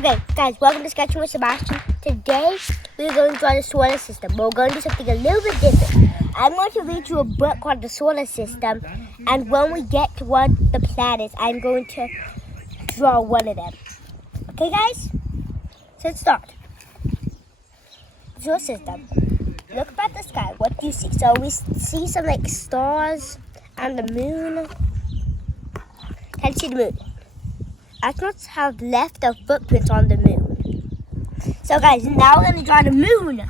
Okay, guys, welcome to Sketching with Sebastien. Today, we're going to draw the solar system. We're going to do something a little bit different. I'm going to read you a book called The Solar System, and when we get to one of the planets, I'm going to draw one of them. Okay, guys? So let's start. The solar system. Look up at the sky. What do you see? So we see some like stars and the moon. Can you see the moon? Astronauts have left their footprints on the moon. So guys, now we're gonna draw the moon.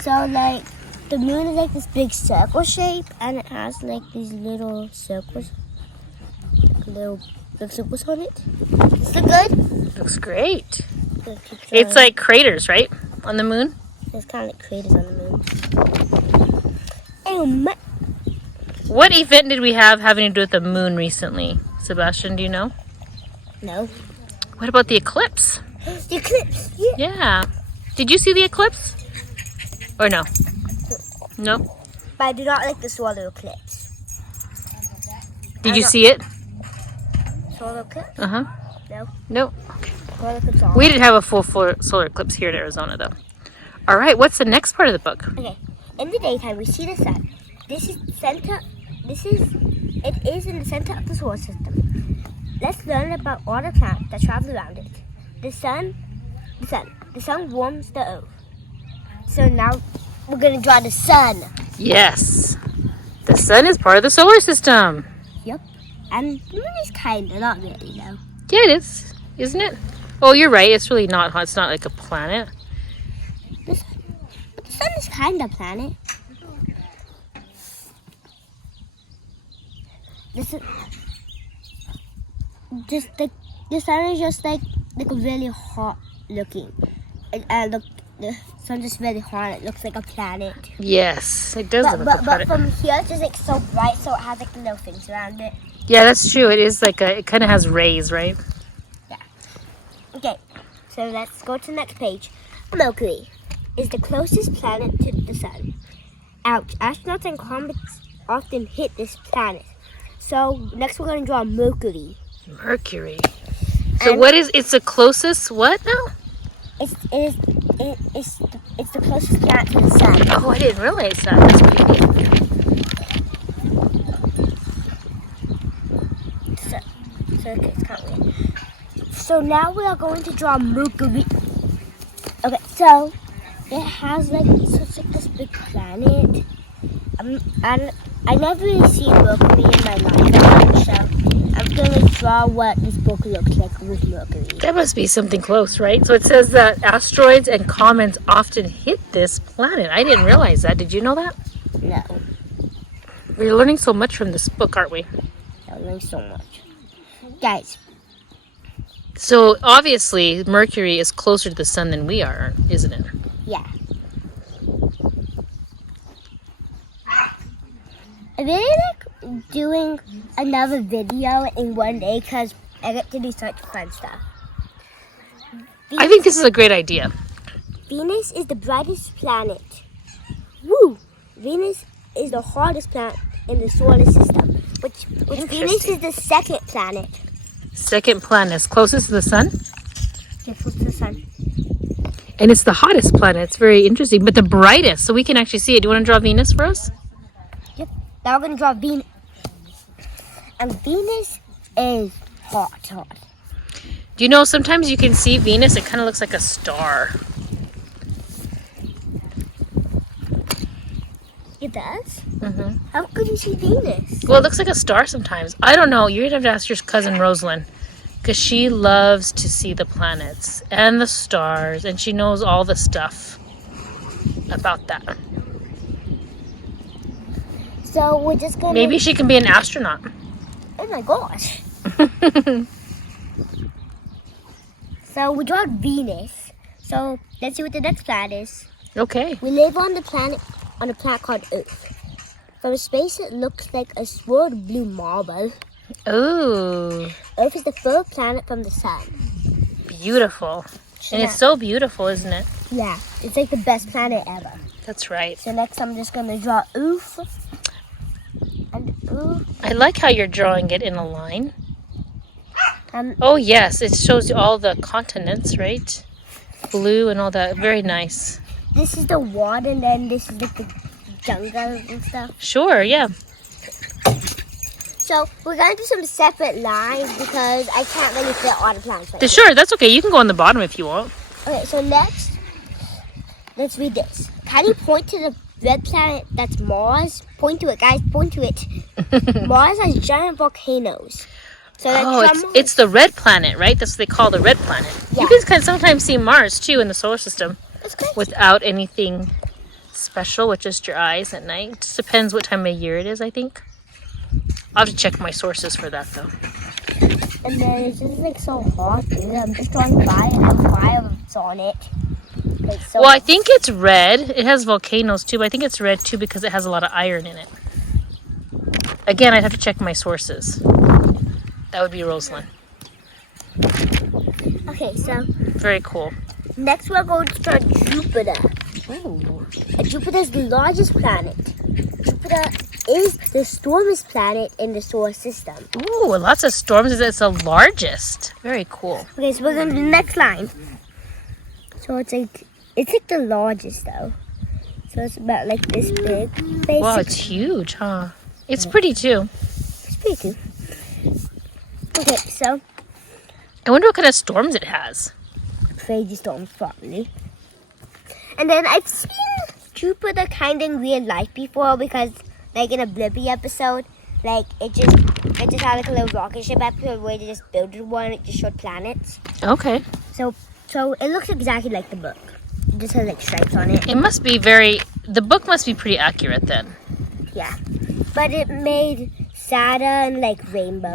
So like, the moon is like this big circle shape, and it has like these little circles, little circles on it. Does it look good? Looks great. It's like craters, right, on the moon? There's kind of like craters on the moon. Oh, what event did we have having to do with the moon recently? Sebastien, do you know? No. What about the eclipse? The eclipse, yeah. Yeah. Did you see the eclipse? Or no? No? But I do not like the solar eclipse. Did you see it? Solar eclipse? Uh-huh. No. No. Solar eclipse on. We didn't have a full solar eclipse here in Arizona, though. All right, what's the next part of the book? Okay. In the daytime, we see the sun. It is in the center of the solar system. Let's learn about all the planets that travel around it. The sun warms the earth. So now we're gonna draw the sun. Yes. The sun is part of the solar system. Yep. And the moon is kinda, not really though. Yeah, it is, isn't it? Oh, you're right. It's really not hot. It's not like a planet. The sun is kinda a planet. The sun is just like really hot looking, and look, the sun's just really hot. It looks like a planet. Yes, it does look like a planet. But from here, it's just like so bright, so it has like little things around it. Yeah, that's true. It is like it kind of has rays, right? Yeah. Okay, so let's go to the next page. Mercury is the closest planet to the sun. Ouch! Astronauts and comets often hit this planet. So next we're going to draw Mercury. Mercury. So what is, it's the closest what now? It's the closest planet to the sun. Oh, I didn't realize that. That's pretty neat. So now we are going to draw Mercury. Okay, so it has like this big planet. And I never really seen Mercury in my life, so I'm gonna draw what this book looks like with Mercury. That must be something close, right? So it says that asteroids and comets often hit this planet. I didn't realize that. Did you know that? No. We're learning so much from this book, aren't we? I'm learning so much. Guys. So obviously Mercury is closer to the sun than we are, isn't it? Yeah. I really like doing another video in one day because I get to do such fun stuff. I think this is a great idea. Venus is the brightest planet. Woo! Venus is the hardest planet in the solar system, which Venus is the second planet. Second planet is closest to the sun? Yeah, closest to the sun. And it's the hottest planet. It's very interesting, but the brightest, so we can actually see it. Do you want to draw Venus for us? Yep. Now we're going to draw Venus. And Venus is hot. Do you know, sometimes you can see Venus, it kind of looks like a star. It does? Mm-hmm. How could you see Venus? Well, it looks like a star sometimes. I don't know. You're going to have to ask your cousin Rosalind, because she loves to see the planets and the stars, and she knows all the stuff about that. So we're just going to... Maybe she can be an astronaut. Oh my gosh. So we draw Venus. So let's see what the next planet is. Okay. We live on a planet called Earth. From space, it looks like a swirled blue marble. Ooh. Earth is the third planet from the sun. Beautiful. And it's so beautiful, isn't it? Yeah, it's like the best planet ever. That's right. So next I'm just going to draw Earth. And Earth. I like how you're drawing it in a line. Oh, yes. It shows you all the continents, right? Blue and all that. Very nice. This is the water, and then this is like the jungle and stuff. Sure, yeah. So we're gonna do some separate lines because I can't really fit all the plants right here. Sure, that's okay. You can go on the bottom if you want. Okay, so next, let's read this. Can you point to the red planet that's Mars? Point to it, guys. Point to it. Mars has giant volcanoes. So that's it's the red planet, right? That's what they call the red planet. Yeah. You can sometimes see Mars, too, in the solar system. That's great. Without anything special, with just your eyes at night. It just depends what time of year it is, I think. I'll have to check my sources for that, though. And then it's just like so hot, dude. I'm just drawing fire and fires on it. Like, so Well, I think it's red. It has volcanoes, too, but I think it's red, too, because it has a lot of iron in it. Again, I'd have to check my sources. That would be Rosalind. Okay, so Very cool. next we're going to start Jupiter. Ooh. Jupiter is the largest planet. Jupiter is the stormiest planet in the solar system. Ooh, lots of storms. It's the largest. Very cool. Okay, so we're going to do the next line. So it's like the largest though. So it's about like this big, basically. Wow, it's huge, huh? It's pretty, too. It's pretty cool. Okay, so I wonder what kind of storms it has. crazy storms probably. And then I've seen Jupiter kind of in real life before because like in a Blippi episode, like it just had like a little rocket ship episode where they just built one and it just showed planets. Okay. So it looks exactly like the book. It just has like stripes on it. It must be the book must be pretty accurate then. Yeah. But it made Saturn like rainbow.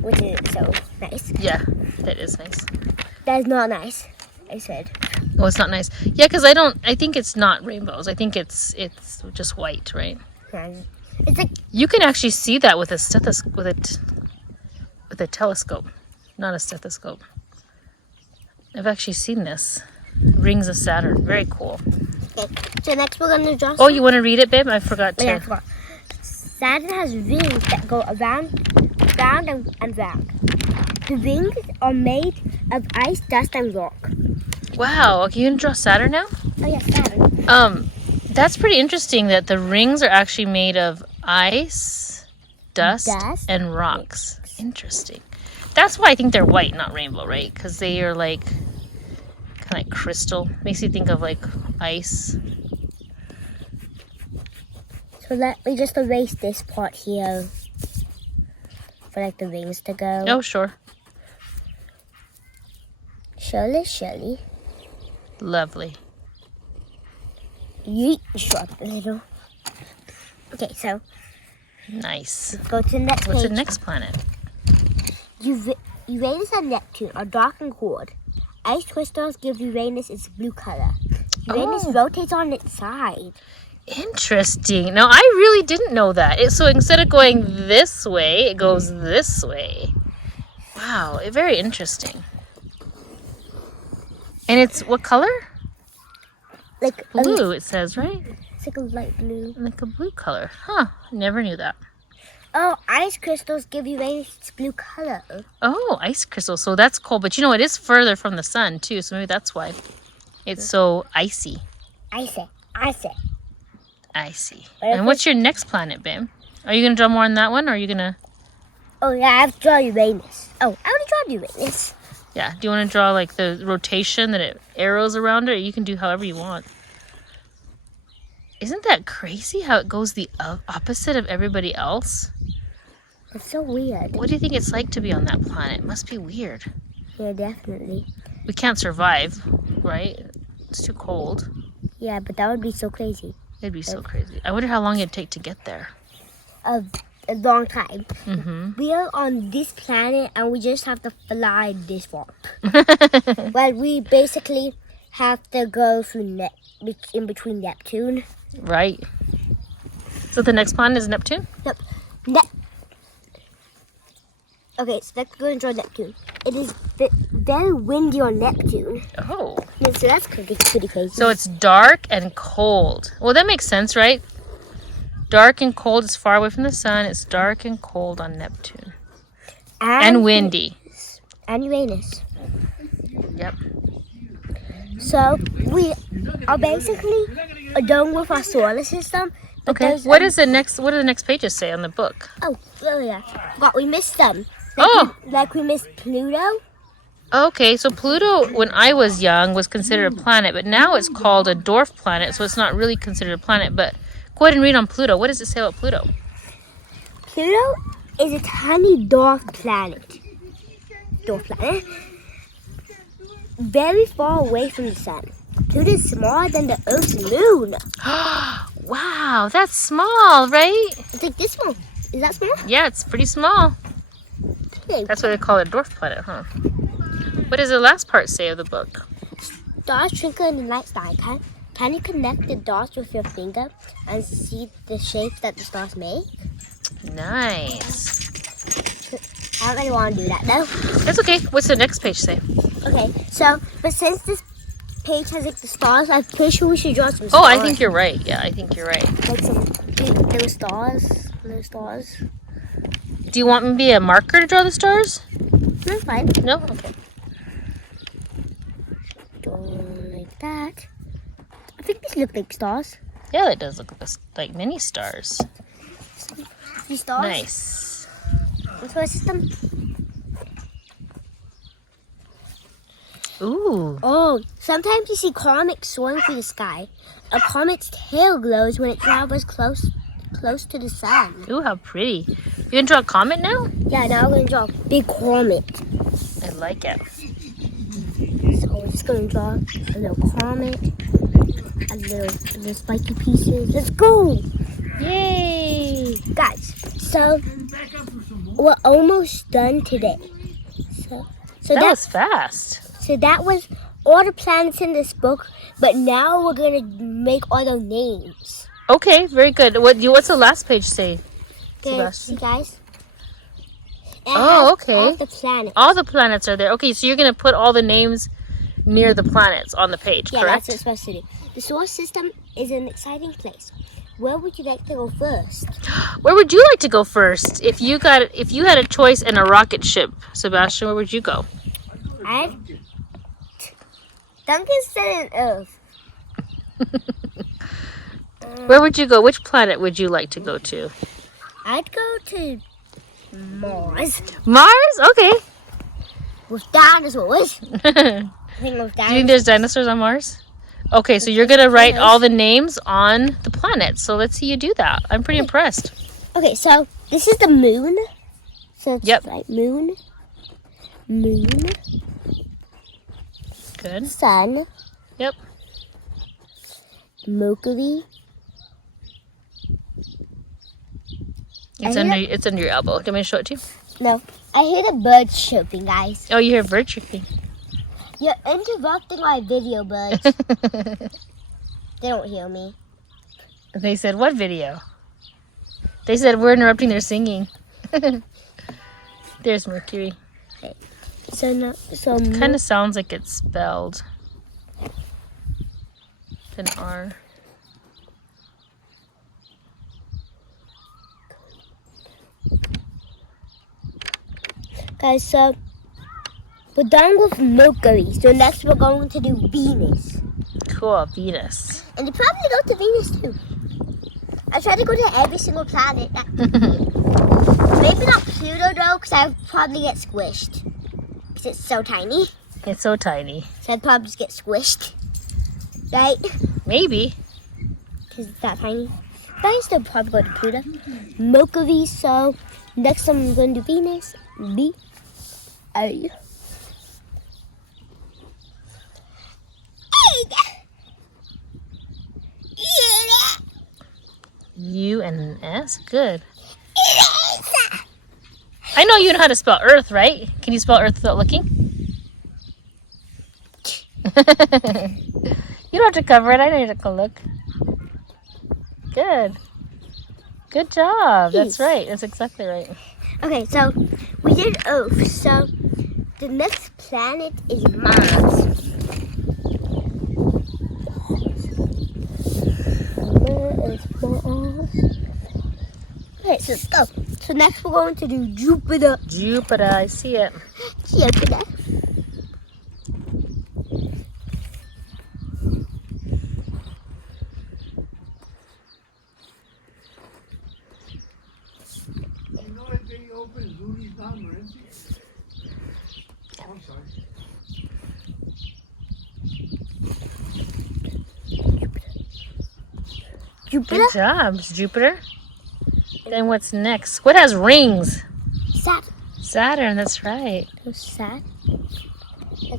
Which is so nice. Yeah, that is nice. That's not nice, I said. Oh, it's not nice. Yeah, because I think it's not rainbows. I think it's just white, right? Yeah. It's like You can actually see that with a stethoscope, with a telescope, not a stethoscope. I've actually seen this. Rings of Saturn. Very cool. okay. So next we're gonna draw. Oh, you want to read it, babe? I forgot to. Yeah, I forgot. Saturn has rings that go around, round, and round. The rings are made of ice, dust, and rock. Wow. Okay, you can draw Saturn now? Oh yeah, Saturn. That's pretty interesting that the rings are actually made of ice, dust, and rocks. Interesting. That's why I think they're white, not rainbow, right? Because they are like kind of like crystal. Makes you think of like ice. So let me just erase this part here for like the rings to go. Oh, sure. Shirley. Lovely. Yeet, short a little. Okay, so Nice. go to the next What's page. the next planet? Uranus and Neptune are dark and cold. Ice crystals give Uranus its blue color. Uranus rotates on its side. Interesting. Now, I really didn't know that. So instead of going this way, it goes this way. Wow, very interesting. And it's what color? Like Blue, it says, right? It's like a light blue. Like a blue color. Huh, never knew that. Oh, ice crystals give Uranus its blue color. Oh, ice crystal. So that's cool. But you know, it is further from the sun, too. So maybe that's why it's so icy. Icy. I see. And what's your next planet, babe? Are you going to draw more on that one? Or are you going to... Oh, yeah, I have to draw Uranus. Oh, I already drawn Uranus. Yeah. Do you want to draw like the rotation that it arrows around it? Or you can do however you want. Isn't that crazy how it goes the opposite of everybody else? It's so weird. What do you think it's like to be on that planet? It must be weird. Yeah, definitely. We can't survive, right? It's too cold. Yeah, but that would be so crazy. It'd be so crazy. I wonder how long it'd take to get there. A long time. Mm-hmm. We are on this planet and we just have to fly this far. Well, we basically have to go through in between Neptune. Right. So the next planet is Neptune? Yep. Okay, so let's go and draw Neptune. It is very windy on Neptune. Oh. And so that's pretty crazy. So it's dark and cold. Well, that makes sense, right? Dark and cold is far away from the sun. It's dark and cold on Neptune. And windy. And Uranus. Yep. So we are basically done with our solar system. Okay. What do the next pages say on the book? Oh, yeah. But we missed them. Like we missed Pluto. Okay, so Pluto, when I was young, was considered a planet, but now it's called a dwarf planet, so it's not really considered a planet. But go ahead and read on Pluto. What does it say about Pluto? Pluto is a tiny dwarf planet. Very far away from the sun. Pluto is smaller than the Earth's moon. Wow, that's small, right? It's like this small. Is that small? Yeah, it's pretty small. Okay. That's why they call it a dwarf planet, huh? What does the last part say of the book? Stars twinkle in the night sky. Can you connect the dots with your finger and see the shapes that the stars make? Nice. I don't really want to do that though. That's okay. What's the next page say? Okay, so, but since this page has like the stars, I'm pretty sure we should draw some stars. Oh, I think you're right. Yeah, I think you're right. Like some little stars. Do you want me to be a marker to draw the stars? That's fine. No? Okay. Draw like that. I think these look like stars. Yeah, it does look like many stars. These stars? Nice. What's our system? Ooh. Oh, sometimes you see comets soaring through the sky. A comet's tail glows when it travels close to the sun. Ooh, how pretty. You gonna draw a comet now? Yeah, now we're gonna draw a big comet. I like it. So we're just gonna draw a little comet, a little spiky pieces. Let's go! Yay! Guys, so we're almost done today. So That was fast. So that was all the planets in this book, but now we're gonna make all the names. Okay, very good. What's the last page say, Okay, Sebastien? you guys. Oh, okay. All the planets. All the planets are there. Okay, so you're gonna put all the names near the planets on the page, Yeah, correct? that's what it's supposed to do. The solar system is an exciting place. Where would you like to go first? Where would you like to go first? If you had a choice in a rocket ship, Sebastien, where would you go? Duncan said an Earth. Where would you go? Which planet would you like to go to? I'd go to Mars Mars? Okay. with dinosaurs. Do you With think there's dinosaurs on Mars? Okay, so you're gonna write all the names on the planets. So let's see you do that. I'm pretty impressed. Okay, so this is the moon. So it's Yep. like moon, Good. sun, Yep. Mercury. It's under your elbow. Do you want me to show it to you? No, I hear the birds chirping, guys. Oh, you hear a bird chirping. You're interrupting my video, birds. They don't hear me. They said, what video? They said, we're interrupting their singing. There's Mercury. So Kind of sounds like it's spelled. An R. guys, so we're done with Mercury. So next we're going to do Venus. Cool, Venus. And you probably go to Venus too. I try to go to every single planet. Maybe not Pluto though, because I'd probably get squished. Because it's so tiny. It's so tiny. So I'd probably just get squished. Right? Maybe. Because it's that tiny. But I still probably go to Pluto. Mercury, so next time I'm going to do Venus. B-A. U and an S? Good. I know you know how to spell Earth, right? Can you spell Earth without looking? You don't have to cover it. I know you don't have to look. Good. Good job. That's right. That's exactly right. Okay, so we did Earth. So the next planet is Mars. Okay, so let's go. So next we're going to do Jupiter. Jupiter, I see it. Jupiter. Jupiter. Good job, Jupiter. Then what's next? What has rings? Saturn. Saturn, that's right. So Saturn.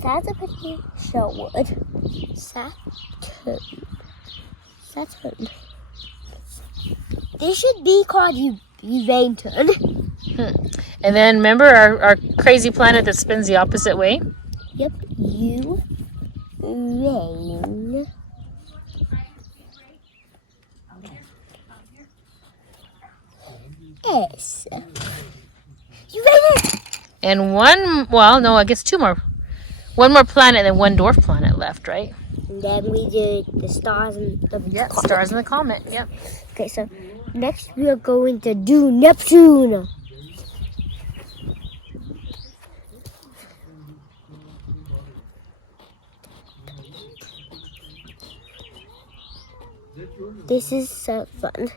That's a pretty short word. Saturn. Saturn. This should be called Uranus. And then remember our crazy planet that spins the opposite way? Yep. Uranus. S. Uranus. And I guess two more. One more planet and then one dwarf planet left, right? And then we did the stars and the comet. Stars and the comet, yep. Okay, so next we are going to do Neptune. This is so fun.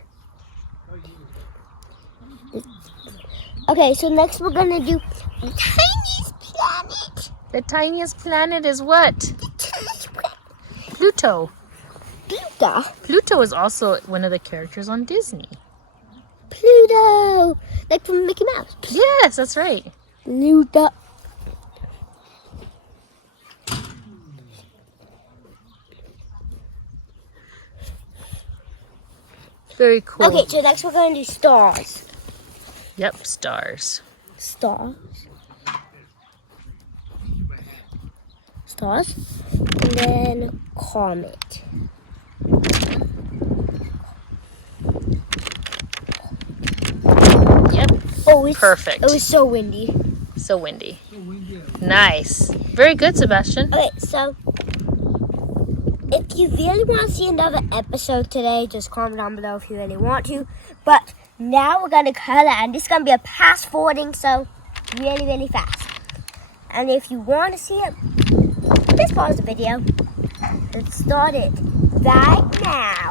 Okay, so next we're gonna do the tiniest planet. The tiniest planet is what? Pluto. Pluto. Pluto is also one of the characters on Disney. Pluto, like from Mickey Mouse. Yes, that's right. Pluto. Very cool. Okay, so next we're going to do stars. Yep, stars. Stars. Stars. And then comet. Yep. Oh, it's Perfect. It was so windy. So windy. Nice. Very good, Sebastian. Okay, so if you really want to see another episode today, just comment down below if you really want to. But now we're going to color, and this is going to be a fast forwarding, so really, really fast. And if you want to see it, just pause the video. Let's start it right now.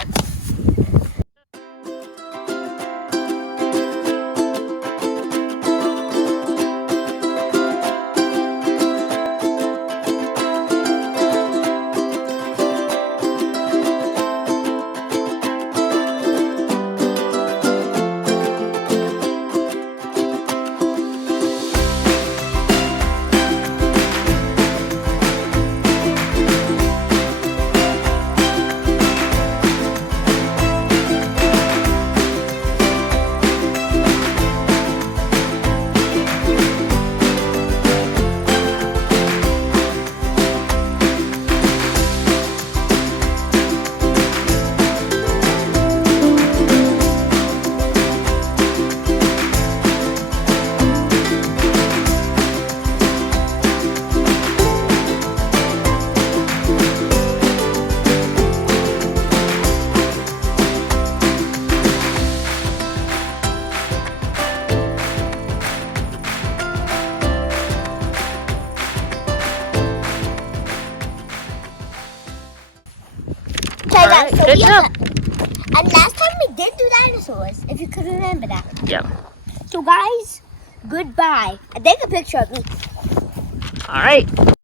All right, good job. And last time we did do dinosaurs, if you could remember that. Yep. So guys, goodbye. And take a picture of me. All right.